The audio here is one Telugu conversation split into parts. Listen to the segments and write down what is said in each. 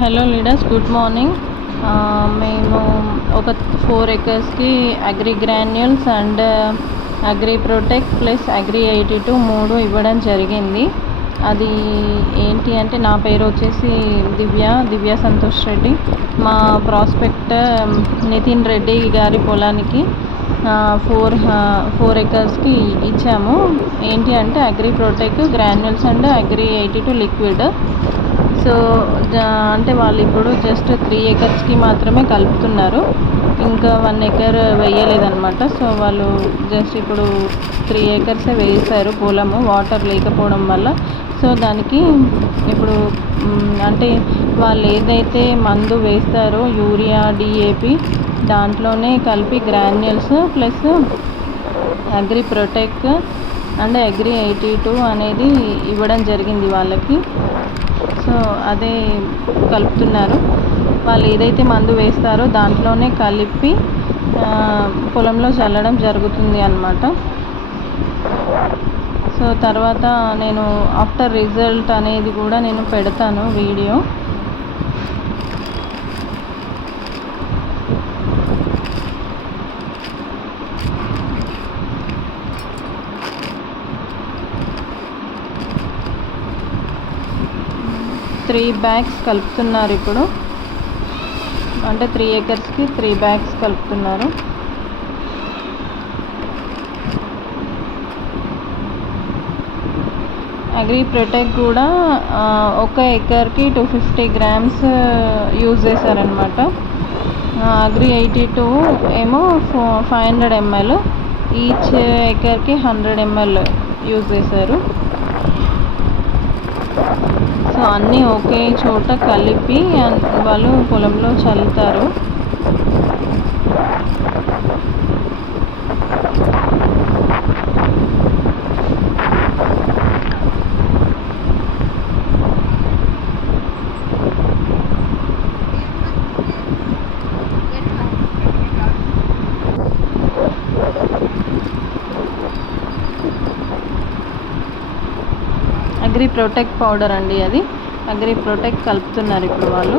Hello leaders, good morning. మేము ఒక 4 ఎకర్స్కి agri granules and agri protect plus agri 82 3 ఇవ్వడం జరిగింది. అది ఏంటి అంటే, నా పేరు వచ్చేసి దివ్య సంతోష్ రెడ్డి. మా ప్రాస్పెక్ట్ నితిన్ రెడ్డి గారి పొలానికి 4 ఎకర్స్కి ఇచ్చాము. ఏంటి అంటే agri protect granules and agri 82 liquid. So అంటే వాళ్ళు ఇప్పుడు జస్ట్ 3 ఎకర్స్కి మాత్రమే కలుపుతున్నారు, ఇంకా 1 ఎకర్ వేయలేదన్నమాట. సో వాళ్ళు జస్ట్ ఇప్పుడు 3 ఎకర్సే వేశారు పొలము, వాటర్ లేకపోవడం వల్ల. సో దానికి ఇప్పుడు అంటే వాళ్ళు ఏదైతే మందు వేస్తారో యూరియా, డిఏపి, దాంట్లోనే కలిపి granules plus agri protect and agri 82 అనేది ఇవ్వడం జరిగింది వాళ్ళకి. సో అదే కలుపుతున్నారు. వాళ్ళు ఏదైతే మందు వేస్తారో దాంట్లోనే కలిపి పొలంలో చల్లడం జరుగుతుంది అన్నమాట. సో తర్వాత నేను ఆఫ్టర్ రిజల్ట్ అనేది కూడా నేను పెడతాను వీడియో. త్రీ బ్యాగ్స్ కలుపుతున్నారు ఇప్పుడు, అంటే 3 ఎకర్స్కి 3 బ్యాగ్స్ కలుపుతున్నారు. అగ్రి ప్రొటెక్ట్ కూడా 1 ఎకర్కి 250 గ్రామ్స్ యూజ్ చేశారనమాట. అగ్రి 82 ఏమో 500 ml, ఈచ్ ఎకర్కి 100 ml యూజ్ చేశారు. సో అన్నీ ఒకే చోట కలిపి వాళ్ళు పొలంలో చల్లుతారు. అగ్రి ప్రొటెక్ట్ పౌడర్ అండి, అది అగ్రి ప్రొటెక్ట్ కలుపుతున్నారు ఇప్పుడు వాళ్ళు.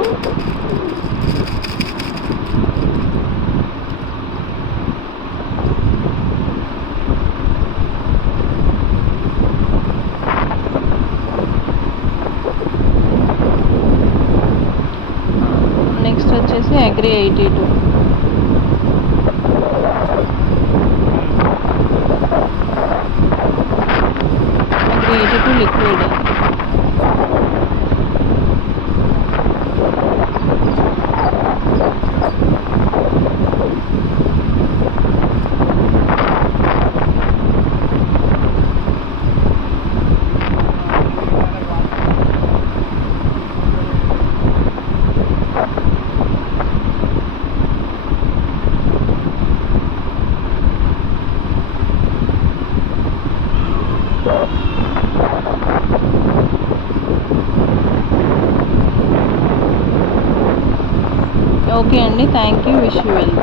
నెక్స్ట్ వచ్చేసి అగ్రి 82. Agri 82 liquid. ఓకే అండి, thank you, wish you well.